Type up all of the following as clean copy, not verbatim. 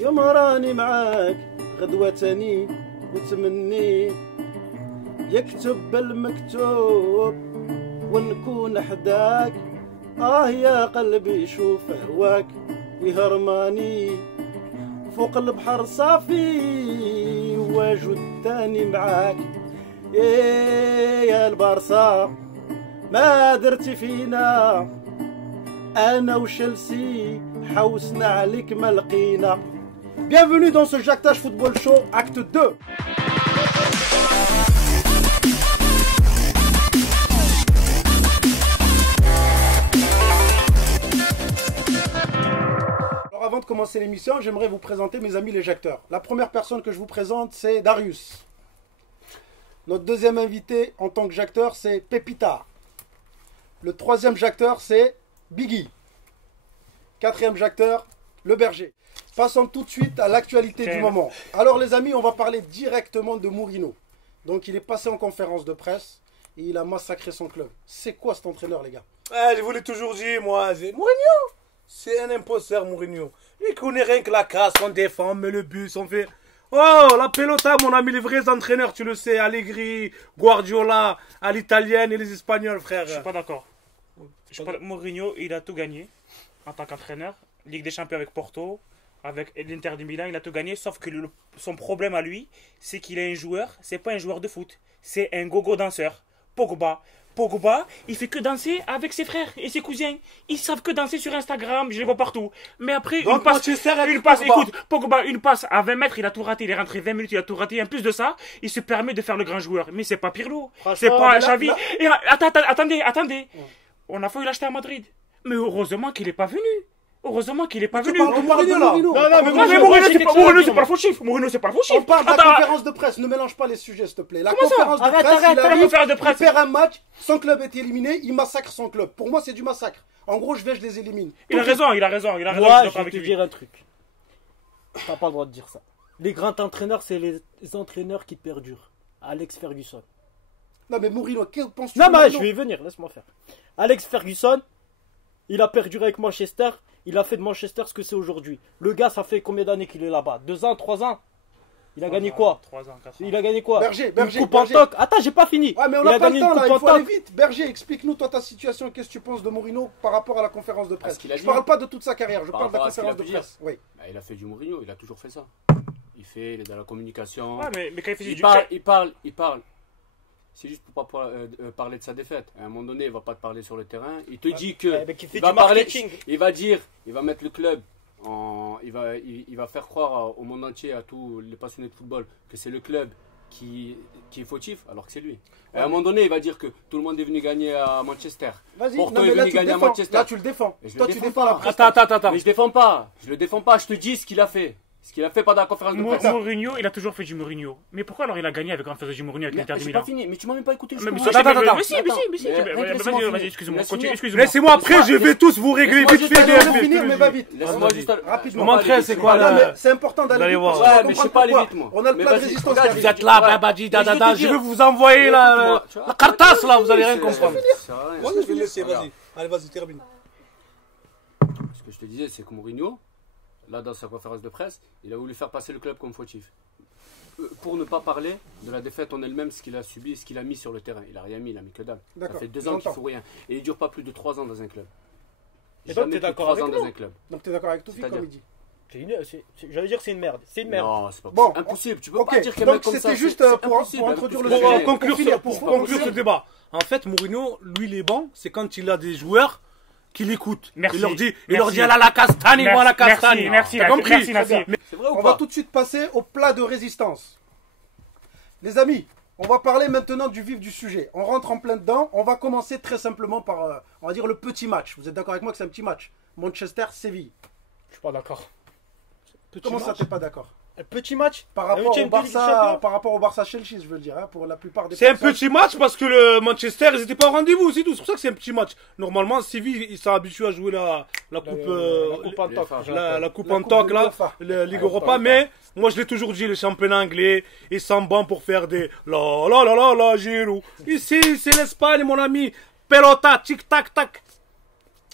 يوم راني معاك غدوة تاني وتمني يكتب بالمكتوب ونكون حداك يا قلبي شوف هواك ويهرماني فوق البحر صافي واجد تاني معاك يا البارسا ما درتي فينا انا وشلسي حوسنا عليك ما لقينا. Bienvenue dans ce Jactage Football Show, acte 2. Alors avant de commencer l'émission, j'aimerais vous présenter mes amis les Jacteurs. La première personne que je vous présente, c'est Darius. Notre deuxième invité en tant que Jacteur, c'est Pépita. Le troisième Jacteur, c'est Biggie. Quatrième Jacteur, le Berger. Passons tout de suite à l'actualité du moment. Alors les amis, on va parler directement de Mourinho. Donc il est passé en conférence de presse et il a massacré son club. C'est quoi cet entraîneur les gars? Je vous l'ai toujours dit moi, Mourinho, c'est un imposteur Mourinho. Il connaît rien que la casse, on défend, on met le bus, on fait... Oh, la pelota, mon ami, les vrais entraîneurs, tu le sais, Allegri, Guardiola, à l'italienne et les espagnols, frère. Je suis pas d'accord. Mourinho, il a tout gagné en tant qu'entraîneur. Ligue des Champions avec Porto, avec l'Inter de Milan, il a tout gagné. Sauf que son problème à lui, c'est qu'il est un joueur, c'est pas un joueur de foot, c'est un gogo danseur. Pogba. Pogba, il fait que danser avec ses frères et ses cousins. Ils savent que danser sur Instagram, je les vois partout. Mais après, donc, écoute, Pogba, une passe à 20 mètres, il a tout raté. Il est rentré 20 minutes, il a tout raté. En plus de ça, il se permet de faire le grand joueur. Mais c'est pas Pirlo, c'est pas Xavi. Et attendez. On a failli l'acheter à Madrid. Mais heureusement qu'il n'est pas venu. Heureusement qu'il n'est pas venu. On parle de Mourinho. Non, mais Mourinho, c'est pas le faux chiffre. Mourinho, c'est pas le faux chiffre. On parle de la conférence de presse. Ne mélange pas les sujets, s'il te plaît. La conférence de presse, il perd un match, son club est éliminé, il massacre son club. Pour moi, c'est du massacre. En gros, je les élimine. Il a raison. Moi, je vais te dire un truc. T'as pas le droit de dire ça. Les grands entraîneurs, c'est les entraîneurs qui perdurent. Alex Ferguson. Non, mais Mourinho, que penses-tu? Non, mais je vais y venir, laisse-moi faire. Alex Ferguson, il a perduré avec Manchester. Il a fait de Manchester ce que c'est aujourd'hui. Le gars, ça fait combien d'années qu'il est là-bas? 2 ans, 3 ans? Il a gagné quoi? 3 ans, 4 ans. Il a gagné quoi? Berger. Coupe en toc. Attends, j'ai pas fini. Ouais, mais on n'a pas le temps là, il faut aller vite. Berger, explique-nous toi ta situation. Qu'est-ce que tu penses de Mourinho par rapport à la conférence de presse? Je parle pas de toute sa carrière, je parle de la conférence de presse. Oui. Bah, il a fait du Mourinho, il a toujours fait ça. Il est dans la communication. Ouais, mais quand il fait il parle. C'est juste pour pas parler de sa défaite. À un moment donné, il va pas te parler sur le terrain. Il te dit que il va mettre le club il va faire croire au monde entier, à tous les passionnés de football, que c'est le club qui est fautif, alors que c'est lui. À un moment donné, il va dire que tout le monde est venu gagner à Manchester. Vas-y, Porto est venu gagner à Manchester. Là, tu le défends. Toi, tu défends la presse. Attends. Mais je défends pas. Je le défends pas. Je te dis ce qu'il a fait. Ce qu'il a fait pendant la conférence de presse. Mourinho, il a toujours fait du Mourinho. Mais pourquoi alors il a gagné avec la conférence du Mourinho avec l'Inter de Milan? Pas fini, mais tu m'as même pas écouté. Mais si. Vas-y, excuse-moi. Laissez-moi après, je vais tous vous régler vite fait. Finir, mais va vite. Laisse-moi juste rapidement. Montrer c'est quoi là. C'est important d'aller voir. Ouais, mais je sais pas aller vite moi. On a le plat de résistance. Vous êtes là, babadi, dada. Je vais vous envoyer la cartasse là, vous allez rien comprendre. Moi, je vais laisser, vas-y. Allez, vas-y, termine. Ce que je te disais, c'est que Mourinho, là dans sa conférence de presse, il a voulu faire passer le club comme fautif. Pour ne pas parler de la défaite en elle-même, ce qu'il a subi, ce qu'il a mis sur le terrain. Il a rien mis, il a mis que dalle. Ça fait 2 ans qu'il ne faut rien. Et il ne dure pas plus de 3 ans dans un club. Et donc tu es d'accord avec dans un club. Donc tu es d'accord avec Toufi comme il dit. J'allais dire c'est une merde. C'est une merde. Non, c'est pas bon, impossible. Tu peux pas dire qu'un mec comme ça. C'était juste pour introduire le sujet. Pour conclure ce débat. En fait, Mourinho, lui, il est bon. C'est quand il a des joueurs qui l'écoutent. Il leur dit, à la castagne, ils vont à la castagne. Merci. On va tout de suite passer au plat de résistance. Les amis, on va parler maintenant du vif du sujet. On rentre en plein dedans. On va commencer très simplement par, on va dire, le petit match. Vous êtes d'accord avec moi que c'est un petit match? Manchester-Séville. Je suis pas d'accord. Comment ça, t'es pas d'accord? Un petit match par rapport au Barça Chelsea, je veux dire, hein, pour la plupart des c'est personnes. Un petit match parce que le Manchester, ils n'étaient pas au rendez-vous, c'est tout. C'est pour ça que c'est un petit match. Normalement, Séville, ils sont habitués à jouer la coupe en toc, la Ligue Europa. Mais moi, je l'ai toujours dit, les championnats anglais, ils sont bons pour faire des la Giroud. Ici, c'est l'Espagne, mon ami. Pelota, tic tac tac.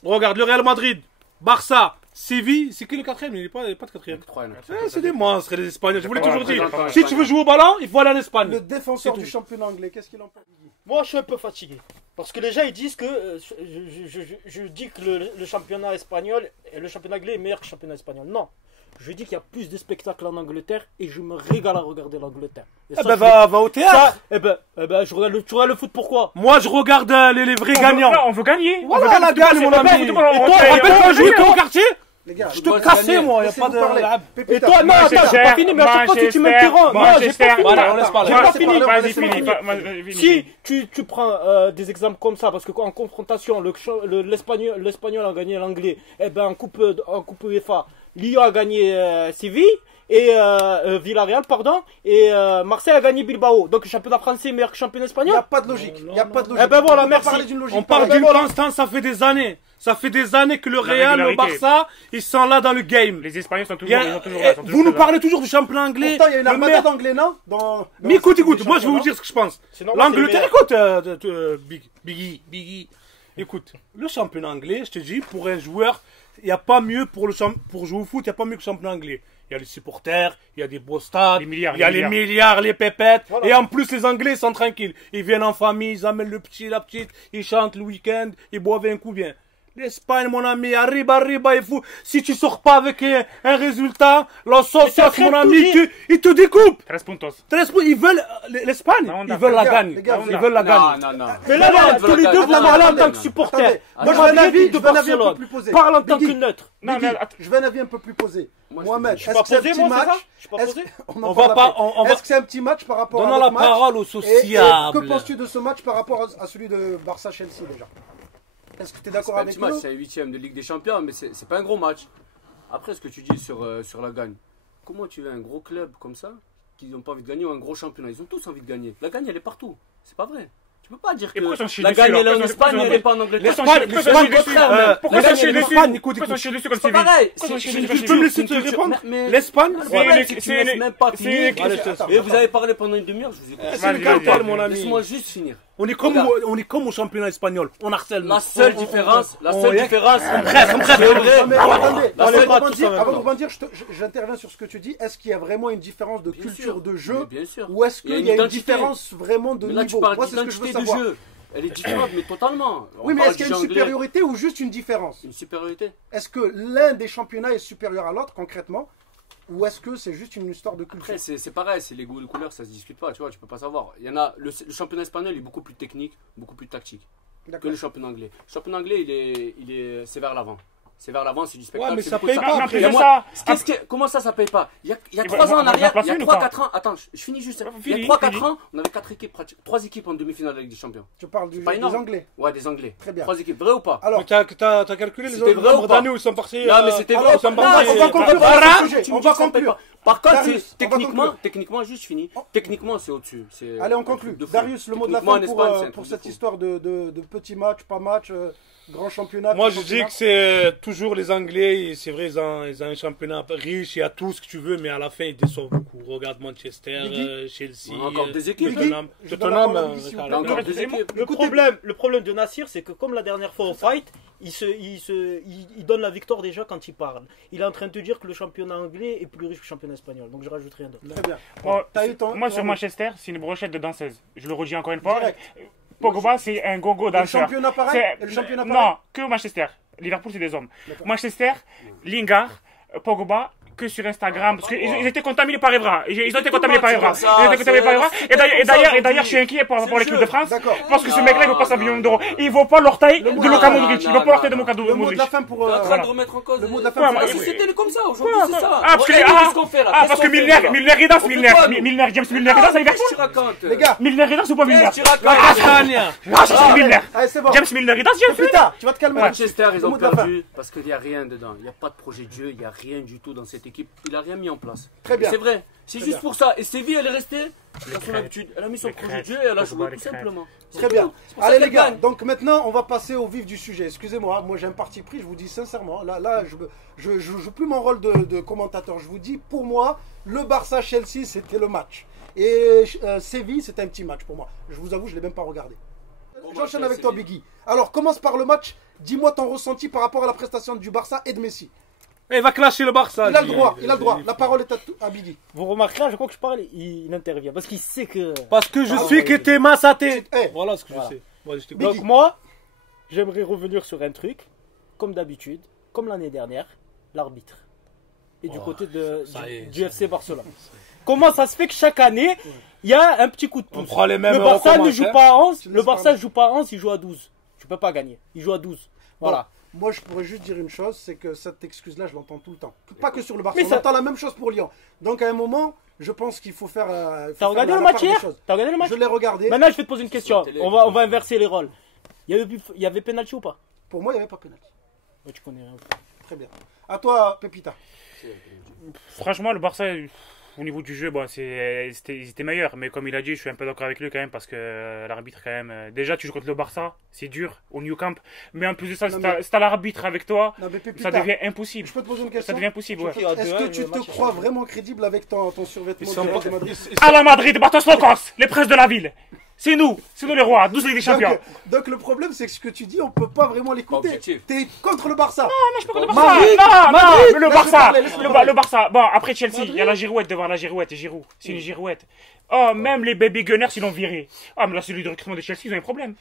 Regarde le Real Madrid, Barça, Séville, c'est qui le quatrième? Il n'est pas de quatrième. Trois, C'est des monstres, les Espagnols. Je vous l'ai Ouais, toujours dit. représentant Si tu veux jouer au ballon, il faut aller en Espagne. Le défenseur C'est du tout. championnat anglais, qu'est-ce qu'il en pense? Moi, je suis un peu fatigué. Parce que les gens, ils disent que je dis que le championnat espagnol et le championnat anglais est meilleur que le championnat espagnol. Non. Je dis qu'il y a plus de spectacles en Angleterre et je me régale à regarder l'Angleterre. Et ça, Eh ben, va au théâtre. ça, je regarde tu regardes le foot pourquoi? Moi, je regarde les vrais gagnants. Non, on veut gagner. Voilà, on veut la gagner. gagne, mon ami. Et toi, Et toi, rappelle quand je jouais au quartier, Les gars, je te cassais, moi. Il n'y a pas de. Et toi, non, attends, j'ai pas fini, mais à chaque fois que tu m'interromps. Non, j'ai pas fini. Voilà, on laisse parler. J'ai pas fini. Vas-y, finis. Si tu prends des exemples comme ça, parce qu'en confrontation, l'espagnol a gagné l'anglais, eh ben en coupe UEFA, Lyon a gagné Séville. Et Villarreal, pardon, et Marseille a gagné Bilbao. Donc le championnat français est meilleur que le championnat il n'y espagnol. a pas de logique. Il n'y a pas de logique. Eh ben voilà, On peut merci. parler d'une logique. On parle pareille. d'une constance, ça fait des années. Ça fait des années que le Real, le régularité. Barça, ils sont là dans le game. Les Espagnols sont Il y a- toujours, ils sont toujours là. ils sont vous toujours nous là. parlez toujours du championnat anglais. Pourtant, il y a une le armada meilleur- d'anglais, non Mais écoute, des moi je vais vous championnats. dire ce que je pense. C'est normal, L'Angleterre, c'est écoute, Biggie. Écoute, le championnat anglais, je te dis, pour un joueur, il n'y a pas mieux pour jouer au foot, il n'y a pas mieux que le championnat anglais. Il y a les supporters, il y a des beaux stades, Les milliards, il y a les les milliards, les pépettes. Voilà. Et en plus, les Anglais sont tranquilles. Ils viennent en famille, ils amènent le petit, la petite, ils chantent le week-end, ils boivent un coup bien. L'Espagne, mon ami, arriba, il faut. Si tu sors pas avec un résultat, los socios, Mais mon t'as ami, tout ils te découpent. 13 puntos. Ils veulent l'Espagne, Non, ils veulent la les gars, gagne. les gars, Ils veulent la gagne. Non. Mais là, tous les deux, vous Attendez, parlez en attendez, tant que supporter. attendez. Moi, Moi, je veux un avis de je veux un avis un peu Barcelone. plus posé. Parle en tant que Biggie. neutre. Non, Biggie, mais attends. je veux un avis un peu plus posé. Moi, Mohamed, je est-ce pas que c'est un posé, petit moi, c'est match ça Je suis pas Est-ce- posé on On en va parle pas- après. on va- Est-ce que c'est un petit match par rapport à Donnons notre la match parole aux Et que sociables. penses-tu de ce match par rapport à celui de Barça-Chelsea déjà? Est-ce que tu es C'est d'accord pas un avec petit match, nous? c'est un huitième de Ligue des Champions, mais c'est pas un gros match. Après, ce que tu dis sur la gagne, comment tu veux un gros club comme ça, qui n'ont pas envie de gagner, ou un gros championnat? Ils ont tous envie de gagner. La gagne, elle est partout. C'est pas vrai. Tu peux pas dire que Et pourquoi ils sont chiés la dessus, gagne, alors? elle est en Pourquoi Espagne, ils sont elle est pas en Angleterre. L'Espagne, L'Espagne, pourquoi ils sont chiés dessus contraire, même. Pourquoi La ils sont chiés gagne, dessus l'Espagne, écoute, Pourquoi ils sont chiés dessus C'est contre pas Séville pareil. Pourquoi ils sont chiés C'est dessus une contre Tu me Séville laisses te culture. répondre? Mais- L'Espagne, Ouais, c'est tu me laisses même pas finir. Allez, je te laisse. Et vous avez parlé pendant une demi-heure, je vous écoute. c'est le Vas-y, cartel, vas-y. mon ami. Laisse-moi juste finir. On est comme au championnat espagnol. On harcèle. La seule différence, on- c'est vrai. Non, mais attendez, La avant seule- de rebondir, j'interviens sur ce que tu dis. Est-ce qu'il y a vraiment une différence de Bien culture sûr. de jeu Mais bien sûr. ou est-ce Il y a qu'il y a une identité. différence vraiment de Mais là, tu niveau? parles Moi, c'est ce que je veux d'identité de savoir. jeu. Elle est différente, mais totalement. On Oui, mais parle est-ce qu'il y a du une jeu anglais. supériorité ou juste une différence? Une supériorité. Est-ce que l'un des championnats est supérieur à l'autre concrètement ou est-ce que c'est juste une histoire de culture? Après, c'est pareil, c'est les goûts et les couleurs, ça se discute pas, tu vois, tu peux pas savoir. Il y en a, le championnat espagnol est beaucoup plus technique, beaucoup plus tactique que D'accord. le championnat anglais. Le championnat anglais, c'est vers l'avant. C'est vers l'avant, c'est du spectacle. Ouais, mais c'est ça beaucoup de paye ça. pas Non, après. plus de Moi, ça. comment ça paye pas? Il y a Il 3 ans en va arrière, il y placer a ou 3-4 pas ans, attends, je finis juste. Il y Fini, a 3-4 fini. ans, on avait 3 équipes en demi-finale de la Ligue des Champions. Tu parles pas des énorme. Anglais. Ouais, des Anglais. Très bien. 3 équipes, vrai ou pas? Alors, Mais t'as calculé les C'était vrai nombres ou pas d'années où ils sont partis. Non, mais c'était vrai. ils sont Non, partis. on va conclure Voilà, sur ce sujet. tu me On dis va que ça paye conclure. pas. Par contre, Darius, on va conclure. techniquement, juste fini. Oh. Techniquement, c'est au-dessus. C'est allez, on un conclut. truc de fou. Darius, le mot de la Techniquement, fin en Espagne, c'est un pour truc cette de fou. histoire de petits matchs, pas matchs, grand championnat. Moi, petit je dis championnat. que c'est toujours les Anglais. C'est vrai, ils ont un championnat riche. Il y a tout ce que tu veux, mais à la fin, ils déçoivent beaucoup. Regarde Manchester, Biggie. Chelsea. On a encore des équipes. Tottenham. Je donne la parole à Tottenham, Biggie, s'il vous Ricardo. plaît. Encore Non, des mais équipes. Le problème de Nassir, c'est que comme la dernière fois au fight, il donne la victoire déjà quand il parle. Il est en train de te dire que le championnat anglais est plus riche que le championnat espagnol. Donc je rajoute rien d'autre. Très bien. Bon, T'as eu ton- moi, ton sur mot. Manchester, c'est une brochette de danseuse. Je le redis encore une fois. Direct. Pogba, c'est un gogo Et le danseur. championnat pareil C'est- Et le championnat Non, pareil que Manchester. Liverpool, c'est des hommes. D'accord. Manchester, Lingard, Pogba, que sur Instagram. Parce qu'ils étaient contaminés par Evra. Ils ont été contaminés par Evra. ça, Ils ont été contaminés par Evra. c'est Et d'ailleurs, comme ça et d'ailleurs, aujourd'hui. je suis inquiet par rapport à C'est l'équipe le de France. D'accord. Parce que ce mec-là, il vaut pas 100 millions d'euros. Il vaut pas l'orteil de mot- Luka non, Modric. Il non, vaut pas l'orteil de non, Luka Le mot de Modric. la fin pour. T'es en train voilà. de remettre en cause. Le mot de la fin Ouais, pour mais La Darius. société, elle est comme ça. Aujourd'hui, c'est ça. Ah, parce que Regardez ah, ce qu'on fait là. ah, Qu'est-ce parce que qu'on fait, Milner, là Milner, il danse, On fait Milner. quoi, nous Milner, James Milner, il danse à Qu'est-ce que Liverpool. tu racontes Les gars, Milner, il danse ou pas Milner? Qu'est-ce que tu racontes Ah, c'est Milner. allez, c'est bon. James Milner, il danse, James Milner. Putain, tu vas te calmer. Manchester, ils Le ont mot de la fin. perdu parce qu'il n'y a rien dedans. Il n'y a pas de projet de jeu, il n'y a rien du tout dans cette équipe. Il n'a rien mis en place. Très bien. C'est vrai. C'est Très juste bien. pour ça. Et Séville, elle est restée dans son crêtes. habitude. Elle a mis son Les projet de crêtes. jeu et elle a Pogba, joué les tout crêtes. simplement. C'est Très tout. bien. C'est pour ça Allez qu'elle les gars, gagne. donc maintenant on va passer au vif du sujet. Excusez-moi, moi j'ai un parti pris, je vous dis sincèrement. Là je joue plus mon rôle de commentateur. Je vous dis, pour moi, le Barça-Chelsea c'était le match. Et Séville c'était un petit match pour moi. Je vous avoue, je ne l'ai même pas regardé. J'enchaîne avec toi Séville. Biggie. Alors commence par le match. Dis-moi ton ressenti par rapport à la prestation du Barça et de Messi. Il va clasher le Barça. Il a le droit, il a le droit. La parole est à Biggie. Vous remarquerez, je crois que je parle, il intervient. Parce qu'il sait que. Parce que je suis que tes mains à tête. Eh, Voilà ce que Voilà. je sais. Moi, je te- Donc moi, j'aimerais revenir sur un truc, comme d'habitude, comme l'année dernière, l'arbitre. Et du côté ça y est, du FC Barcelone. Comment ça se fait que chaque année, il y a un petit coup de pouce. On prend les mêmes. Le Barça on ne commence, joue hein. pas à 11, Tu le laisses Barça parler. ne joue pas à 11, il joue à 12. Tu peux pas gagner. Il joue à 12. Voilà. Moi, je pourrais juste dire une chose, c'est que cette excuse-là, je l'entends tout le temps. Pas que sur le Barça, Mais on ça- entend la même chose pour Lyon. Donc à un moment, je pense qu'il faut faire. T'as regardé le match hier? T'as regardé le match? Je l'ai regardé. Maintenant, je vais te poser une question. télé, On va inverser les rôles. Il y avait penalty ou pas? Pour moi, il n'y avait pas pénalty. Ouais, tu connais. Très bien. À toi, Pépita. Franchement, le Barça, au niveau du jeu, bon, ils étaient meilleurs. Mais comme il a dit, je suis un peu d'accord avec lui quand même. Parce que l'arbitre, quand même. Déjà, tu joues contre le Barça, c'est dur au New Camp. Mais en plus de ça, Non, si t'as l'arbitre avec toi, Non, mais Pépita, ça devient impossible. je peux te poser une question? Ça devient impossible, ouais. Est-ce que tu te crois vraiment crédible avec ton survêtement du Real de Madrid? À la Madrid, Bartos Locos, les princes de la ville. C'est nous les rois, 12 Ligues des Champions. Donc le problème, c'est que ce que tu dis, on peut pas vraiment l'écouter. objectif. T'es contre le Barça. Le Barça, Madrid, non, mais le laisse-le Barça, parler, laisse-le parler. le Barça. Bon, après Chelsea, il y a la girouette devant la girouette et Giroud. C'est une girouette. Oh, même les baby gunners, ils l'ont viré. Ah, mais là, celui de recrutement de Chelsea, ils ont un problème.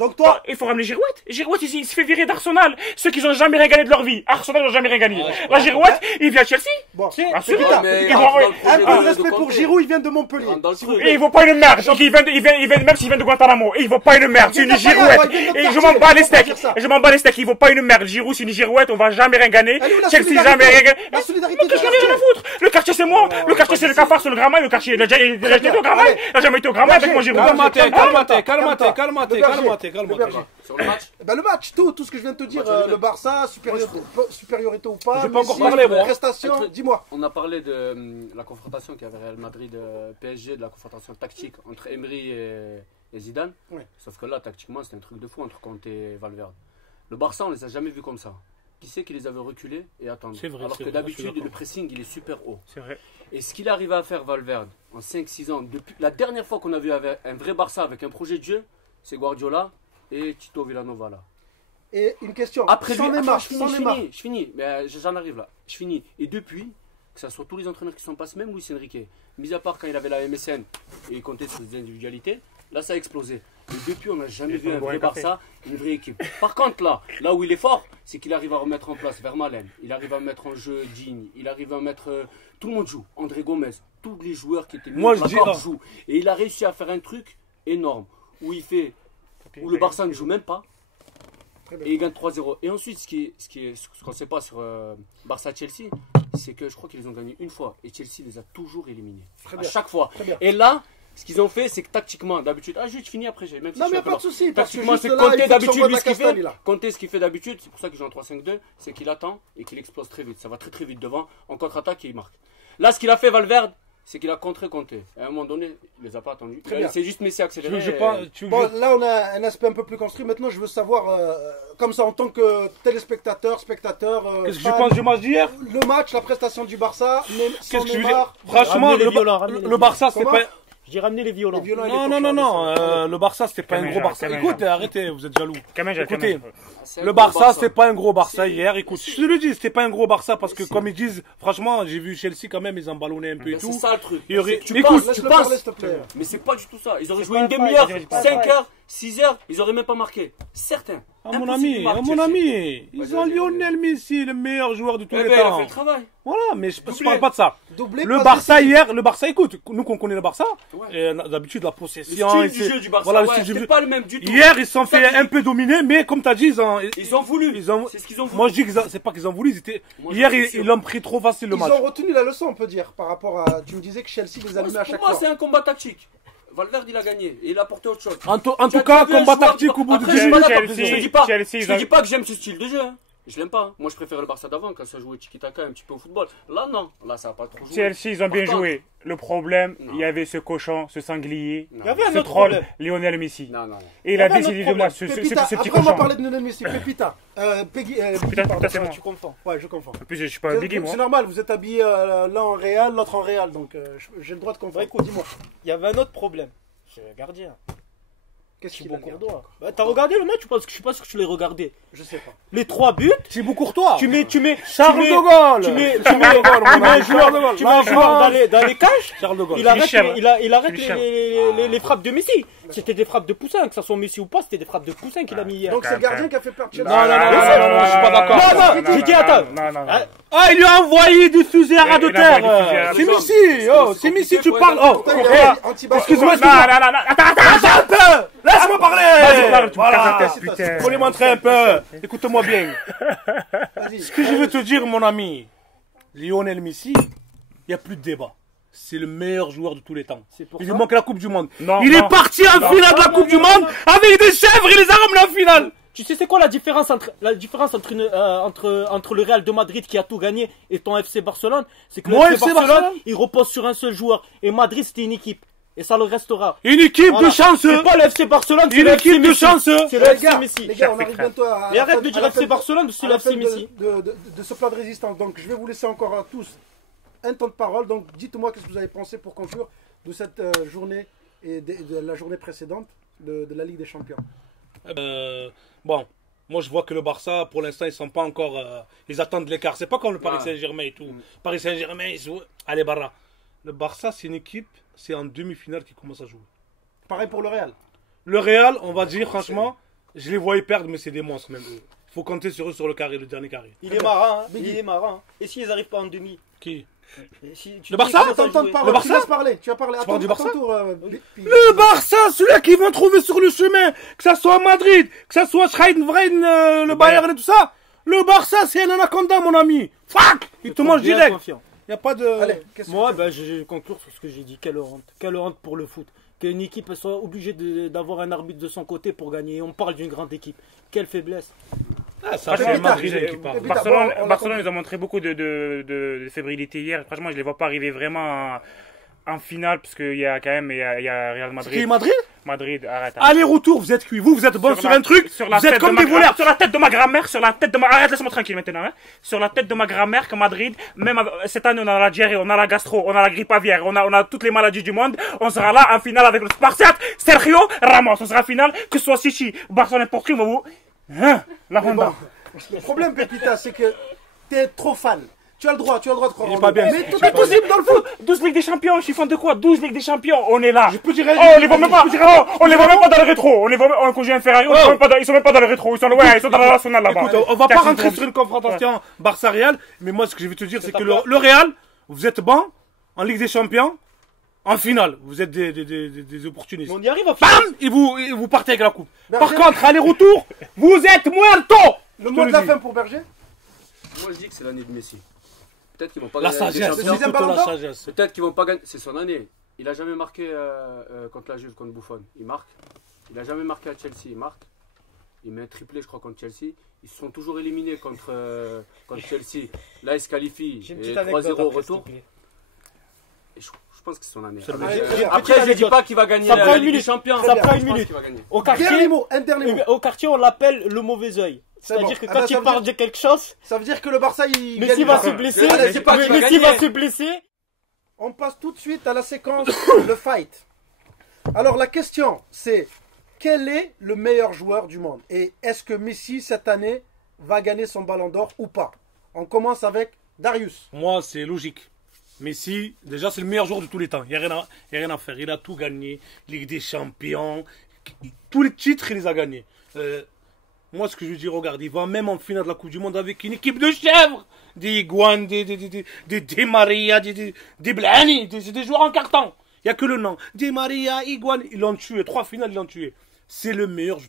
Donc toi, Il faut ramener Girouette. Girouette, il se fait virer d'Arsenal. Ceux qui n'ont jamais rien gagné de leur vie. Arsenal n'a jamais rien gagné. La Girouette, il vient à Chelsea. bon, Ah, c'est Pépita, mais ils il vont- rentre dans le un projet peu de de respect pour Conte. Giroud, il vient de Montpellier. Rentre dans le truc. Et il vaut pas une merde. Donc, même s'il vient de Guantanamo. Et il vaut pas une merde. C'est une Il vient de girouette. Paris, il vient de Et je quartier, m'en bats les faut pas steaks. dire ça. Et je m'en bats les steaks. Il vaut pas une merde. Giroud, c'est une girouette. On va jamais rien gagner. Elle est où la Chelsea, solidarité? jamais rien gagner. La solidarité Qu'est-ce du que j'ai rien à foutre? Le quartier, c'est moi. Le quartier, c'est le cafard sur le Grammail. Le quartier, il a déjà été au Grammail. Il a jamais été au Grammail avec moi, Giroud. Calme-toi. Sur le match, Ben, le match, tout ce que je viens de te dire, Match de le Barça, supériorité ou pas, J'ai pas encore Messi, parlé, moi. prestation, Être- dis-moi. on a parlé de la confrontation qu'il y avait Real Madrid PSG, de la confrontation tactique entre Emery et Zidane. Ouais. Sauf que là, tactiquement, c'était un truc de fou entre Conte et Valverde. Le Barça, on les a jamais vus comme ça. Qui c'est qui les avait reculés et attendus? C'est vrai, Alors c'est que vrai, je suis d'habitude, d'accord. le pressing, il est super haut. C'est vrai. Et ce qu'il arrive à faire Valverde en 5-6 ans, depuis la dernière fois qu'on a vu un vrai Barça avec un projet de jeu, c'est Guardiola et Tito Villanova là. Et une question, Après sans lui, Neymar, attends, sans Neymar. je finis, mais j'en arrive là, je finis. Et depuis, que ce soit tous les entraîneurs qui sont passés, même Luis Enrique, mis à part quand il avait la MSN et il comptait sur des individualités, là ça a explosé. Et depuis, on n'a jamais Il vu faut un boire vrai un café. Barça, une vraie équipe. Par contre là où il est fort, c'est qu'il arrive à remettre en place Vermaelen, il arrive à mettre en jeu Digne, il arrive à mettre... tout le monde joue, André Gomez, tous les joueurs qui étaient mis Moi, sur je la dis, corde jouent. Et il a réussi à faire un truc énorme, où où le Barça ne joue même pas, Très bien. et il gagne 3-0. Et ensuite, ce qu'on ne sait pas sur Barça-Chelsea, c'est que je crois qu'ils les ont gagnés une fois. Et Chelsea les a toujours éliminés. Très À bien. chaque fois. Très bien. Et là, ce qu'ils ont fait, c'est que tactiquement, d'habitude. Ah, juste fini après, même si Non, je mais suis un peu pas de lent. souci, parce que Tactiquement, juste c'est là, Conte il faut que d'habitude, j'envoie lui, de ce qu'il Castagne, fait. là. Conte, ce qu'il fait d'habitude, c'est pour ça qu'il joue en 3-5-2, c'est qu'il attend et qu'il explose très vite. Ça va très très vite devant, en contre-attaque et il marque. Là, ce qu'il a fait Valverde, c'est qu'il a contré Conte. Et à un moment donné, il les a pas attendus. Très bien. C'est juste Messi accéléré. Je pense. Bon, là, on a un aspect un peu plus construit. Maintenant, je veux savoir, comme ça, en tant que téléspectateur, spectateur, Qu'est-ce que je fan, pense du match d'hier? le match, la prestation du Barça, sans Qu'est-ce que je veux Neymar. dire? Franchement, Ramenez les violents, ramenez les le violents. Barça, c'était Comment pas. J'ai ramené les violents. Les violents, il est Non, pour non, non, ça, non. Le Barça, c'était pas un Camège, gros Barça. Camège. Écoute, arrêtez, vous êtes jaloux. Kamel, Écoutez, C'est un le gros Barça, c'était pas un gros Barça hier. Écoute, je te le dis, c'était pas un gros Barça parce que, comme ils disent, franchement, j'ai vu Chelsea quand même, ils ont ballonné un peu et Ben, c'est tout. ça le truc. Il y aurait- C'est que tu Écoute, penses, tu Laisse-le penses. parler, s'il te plaît. Mais c'est pas du tout ça. Ils auraient joué pas une un demi-heure, fight, c'est pas un 5 fight. heures, 6 heures, ils auraient même pas marqué. Certains. Ah, mon Impossible ami, de marquer, ah, mon Chelsea. ami, ils Vas-y, ont vas-y, Lionel Messi, le meilleur joueur de tous Eh les ben, il a temps. fait le travail. Voilà, mais je Doublé. parle pas de ça. Doublé, Le pas Barça décisif. hier, le Barça, écoute, nous qu'on connaît le Barça, Ouais. d'habitude la Le possession, style et du c'est- jeu du Barça, voilà, le ouais, style du c'est jeu. pas le même du tout. Hier, ils se sont Ça, fait c'est- un peu dominer, mais comme tu as dit, Ils ont voulu. ils ont- C'est ce qu'ils ont voulu. moi je dis que c'est pas qu'ils ont voulu, Moi, hier je suis ils sûr. l'ont pris trop facile le Ils match. ont retenu la leçon, on peut dire, par rapport à. Tu me disais que Chelsea les allumait à Pour chaque moi, fois. c'est un combat tactique. Valverde, il a gagné et il a apporté autre chose. En tout Tu as cas, vu un combat joueur tactique qui- au bout de Après, 10 je suis pas minutes. d'accord. Chelsea, Je te dis pas, Chelsea, je ils te ont- dis pas que j'aime ce style de jeu. Hein. Je l'aime pas. Moi, je préfère le Barça d'avant quand ça jouait tiki-taka un petit peu au football. Là, non. Là, ça va pas trop jouer. Chelsea, ils ont bien Par contre- joué. Le problème, Non. il y avait ce cochon, ce sanglier, Non. Il y avait un ce autre troll, problème. Lionel Messi. Non, non. Et il a Il y avait un décidé autre de moi, problème. ce Pépita, petit après on va cochon. parler de Lionel Messi. Pépita, Peggy, Putain, pardon, c'est moi. Tu confonds. Ouais, je confonds. En plus, je suis pas bigé, moi. C'est normal, vous êtes habillés l'un en Real, l'autre en Real, donc j'ai le droit de confondre. Bah, écoute, Dis-moi. Il y avait un autre problème. C'est le gardien. Qu'est-ce qu'il a dit? Bah, t'as regardé le match ou pas? Parce que je suis pas sûr que tu l'aies regardé. Je sais pas. Les 3 buts. Thibaut Courtois. Tu mets Charles de Gaulle. Tu mets un joueur dans les cages. Charles de Gaulle. Il arrête les frappes de Messi. C'était des frappes de poussin, que ça soit Messi ou pas, c'était des frappes de poussin qu'il a mis hier. Donc c'est le gardien qui a fait perdre Chelsea. Non, je suis pas d'accord. Non, j'ai dit attends. Ah, il lui a envoyé des fusées à ras de terre. C'est Messi. Oh, c'est Messi, tu parles. Oh, excuse-moi. Attends un peu. Laisse-moi parler. Voilà. Faut les montrer un peu. Écoute-moi bien. Ce que je veux te dire, mon ami, Lionel Messi, il n'y a plus de débat. C'est le meilleur joueur de tous les temps. Il lui manque la Coupe du Monde. Il est parti en finale de la Coupe du Monde avec des chèvres, il les a ramenés en finale. Tu sais c'est quoi la différence entre le Real de Madrid qui a tout gagné et ton FC Barcelone? C'est que le FC Barcelone, il repose sur un seul joueur et Madrid c'était une équipe. Et ça le restera. Une équipe de chanceux. C'est pas le FC Barcelone, c'est une équipe de chanceux. C'est le FC Messi. Les gars, on arrive bientôt à... Et arrête de dire FC Barcelone, c'est le FC Messi. De ce plat de résistance. Donc je vais vous laisser encore à tous un temps de parole. Donc dites-moi qu'est-ce que vous avez pensé pour conclure de cette journée et de la journée précédente de la Ligue des Champions. Bon, moi je vois que le Barça, pour l'instant, ils sont pas encore... ils attendent l'écart. C'est pas comme le Paris Saint-Germain et tout. Paris Saint-Germain, allez, barra. Le Barça, c'est une équipe, c'est en demi-finale qui commence à jouer. Pareil pour le Real. Le Real, on va dire franchement, je les voyais perdre, mais c'est des monstres même. Il faut compter sur eux sur le carré, le dernier carré. Il est marrant, hein. Il est marrant. Et s'ils n'arrivent pas en demi? Qui? Le Barça? Le Barça? Tu laisses parler. Tu vas parler. Attends, du Barça? Le Barça, celui qu'ils vont trouver sur le chemin, que ça soit Madrid, que ça soit Schreidenvrein, le Bayern et tout ça. Le Barça, c'est un anaconda, mon ami. Fuck! Il te mange direct. Il n'y a pas de... Allez, moi, je conclure sur ce que j'ai dit. Quelle honte. Quelle honte pour le foot. Qu'une équipe soit obligée d'avoir un arbitre de son côté pour gagner. On parle d'une grande équipe. Quelle faiblesse. Ça c'est Madrid qui parle. Barcelone, ils ont montré beaucoup de fébrilité hier. Franchement, je les vois pas arriver vraiment en finale, parce qu'il y a quand même il y a Real Madrid. C'est qui, Madrid? Madrid, arrête. Allez-retour, vous êtes cuits. Vous êtes bon sur un truc. Vous êtes comme des voleurs. Sur la tête de ma grand-mère, arrête, laisse-moi tranquille maintenant. Hein. Sur la tête de ma grand-mère, que Madrid, même cette année, on a la diarrhée, on a la gastro, on a la grippe aviaire, on a toutes les maladies du monde. On sera là en finale avec le Spartiate, Sergio Ramos. On sera en finale, que ce soit Chichi, Barcelone, n'importe qui, vous. Hein, la Honda. Le problème, Pépita, c'est que t'es trop fan. Tu as le droit de croire. Il est pas bien. Mais tout est possible dans le foot. 12 Ligues des Champions, je suis fan de quoi? 12 Ligues des Champions, on est là. Je peux dire... on les voit même pas. On les voit même pas dans le rétro. On les voit, on conduit un Ferrari, ils sont même pas dans le rétro. Ils sont dans la nationale là-bas. Écoute, on va pas rentrer sur une confrontation Barça-Real, mais moi, ce que je vais te dire, c'est que le Real, vous êtes bon en Ligue des Champions, en finale. Vous êtes des opportunistes. On y arrive en finale. Bam! Et vous partez avec la coupe. Par contre, aller-retour, vous êtes muerto! Le mot de la fin pour Berger? Moi, je dis que c'est l'année de Messi. Peut-être qu'ils vont pas La gagner sagesse. Peut-être qu'ils vont pas gagner. C'est son année. Il a jamais marqué contre la Juve, contre Buffon. Il marque. Il a jamais marqué à Chelsea. Il marque. Il met un triplé, je crois, contre Chelsea. Ils se sont toujours éliminés contre Chelsea. Là, il se qualifie. 3-0 au retour. Et je pense que c'est son année. Après, je ne dis pas qu'il va gagner la Ligue des Champions. Ça prend une minute. Au quartier, un dernier mot. Au quartier, on l'appelle le mauvais œil. C'est-à-dire que quand il parle de quelque chose, ça veut dire que le Barça, il Messi va se blesser. Messi va se blesser. On passe tout de suite à la séquence le fight. Alors la question, c'est quel est le meilleur joueur du monde? Et est-ce que Messi cette année va gagner son Ballon d'Or ou pas? On commence avec Darius. Moi, c'est logique. Messi, déjà, c'est le meilleur joueur de tous les temps. Il n'y a rien à faire. Il a tout gagné. Ligue des Champions. Tous les titres, il les a gagnés. Moi, ce que je veux dire, regarde, il va même en finale de la Coupe du Monde avec une équipe de chèvres. Des Higuain, des Di Maria, des Blani, des joueurs en carton. Il n'y a que le nom. Di Maria, Higuain, ils l'ont tué. 3 finales, ils l'ont tué. C'est le meilleur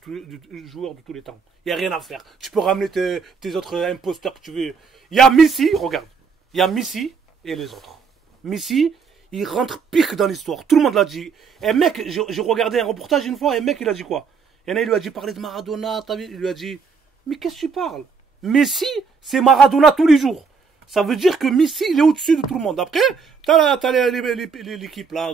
joueur de tous les temps. Il n'y a rien à faire. Tu peux ramener tes autres imposteurs que tu veux. Il y a Messi, regarde. Il y a Messi et les autres. Messi, il rentre pire que dans l'histoire. Tout le monde l'a dit. Un mec, j'ai regardé un reportage une fois, un mec, il a dit quoi? Il y en a, il lui a dit parler de Maradona, il lui a dit, mais qu'est-ce que tu parles? Messi, c'est Maradona tous les jours. Ça veut dire que Messi, il est au-dessus de tout le monde. Après, t'as l'équipe là,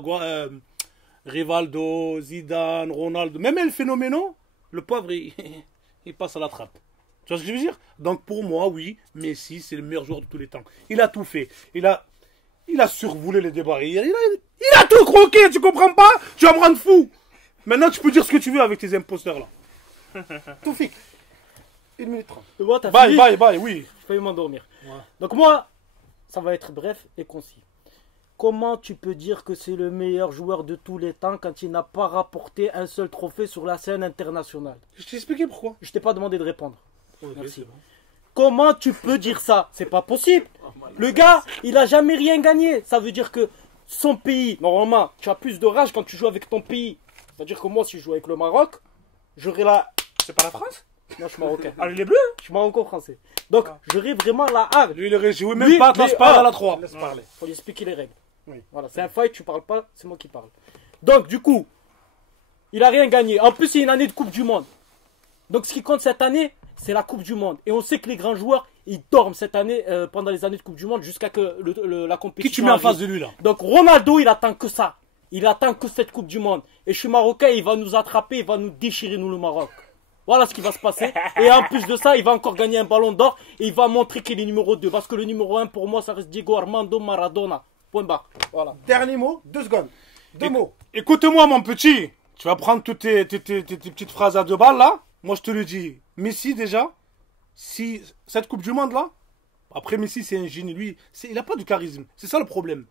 Rivaldo, Zidane, Ronaldo, même El Phénoméno, le pauvre, il passe à la trappe. Tu vois ce que je veux dire? Donc pour moi, oui, Messi, c'est le meilleur joueur de tous les temps. Il a tout fait. Il a survolé les débats. Il a tout croqué, tu comprends pas? Tu vas me rendre fou. Maintenant, tu peux dire ce que tu veux avec tes imposteurs là. Toufik, 1 minute 30. Moi, t'as Bye, fini. bye, bye, oui. Je peux m'endormir. Ouais. Donc moi, ça va être bref et concis. Comment tu peux dire que c'est le meilleur joueur de tous les temps quand il n'a pas rapporté un seul trophée sur la scène internationale? Je t'ai expliqué pourquoi. Je t'ai pas demandé de répondre. Ok, Merci. c'est bon. Comment tu peux dire ça? C'est pas possible. Le gars, il a jamais rien gagné. Ça veut dire que son pays, normalement, tu as plus de rage quand tu joues avec ton pays. C'est-à-dire que moi, si je joue avec le Maroc, j'aurais la... C'est pas la France? Non, je suis marocain. Allez, les bleus? Je suis marocain-français. Donc, j'aurais vraiment la hargne. Lui, il aurait joué même Lui, pas, mais- passe pas à la 3. Laisse parler. Faut lui expliquer les règles. Oui. Voilà, c'est un fight, tu parles pas, c'est moi qui parle. Donc, du coup, il a rien gagné. En plus, c'est une année de Coupe du Monde. Donc, ce qui compte cette année, c'est la Coupe du Monde. Et on sait que les grands joueurs, ils dorment cette année, pendant les années de Coupe du Monde, jusqu'à que la compétition. Qui tu mets en arrive. face de lui là? Donc, Ronaldo, il attend que ça. Il attend que cette Coupe du Monde. Et je suis marocain, il va nous attraper, il va nous déchirer, nous, le Maroc. Voilà ce qui va se passer. Et en plus de ça, il va encore gagner un ballon d'or. Et il va montrer qu'il est numéro 2. Parce que le numéro 1, pour moi, ça reste Diego Armando Maradona. Point barre. Voilà. Dernier mot, 2 secondes. 2 mots. Écoute-moi, mon petit. Tu vas prendre toutes tes petites phrases à 2 balles là. Moi, je te le dis. Messi, déjà, si cette Coupe du Monde là, après Messi, c'est un génie. Lui, il n'a pas de charisme. C'est ça le problème.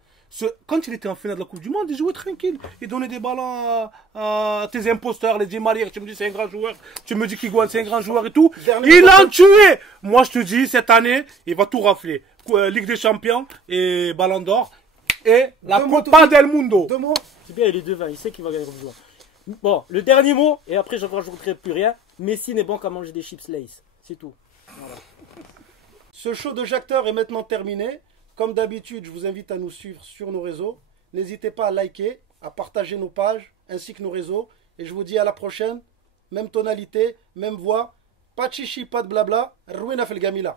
Quand il était en finale de la Coupe du Monde, il jouait tranquille. Il donnait des ballons à tes imposteurs, les Di Maria. Tu me dis c'est un grand joueur. Tu me dis qu'Higuaín c'est un grand joueur et tout. Il a tué. Moi, je te dis, cette année, il va tout rafler. Ligue des Champions et Ballon d'Or. Et la Deux mots, Copa del Mundo. 2 mots. C'est bien, il est devant, il sait qu'il va gagner le joueur. Bon, le dernier mot, et après je ne rajouterai plus rien. Messi n'est bon qu'à manger des chips Lay's. C'est tout. Ce show de Jacteur est maintenant terminé. Comme d'habitude, je vous invite à nous suivre sur nos réseaux. N'hésitez pas à liker, à partager nos pages ainsi que nos réseaux. Et je vous dis à la prochaine. Même tonalité, même voix. Pas de chichi, pas de blabla. Ruina fel gamila.